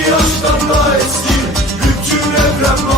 yaştan da eski. Bütün evrem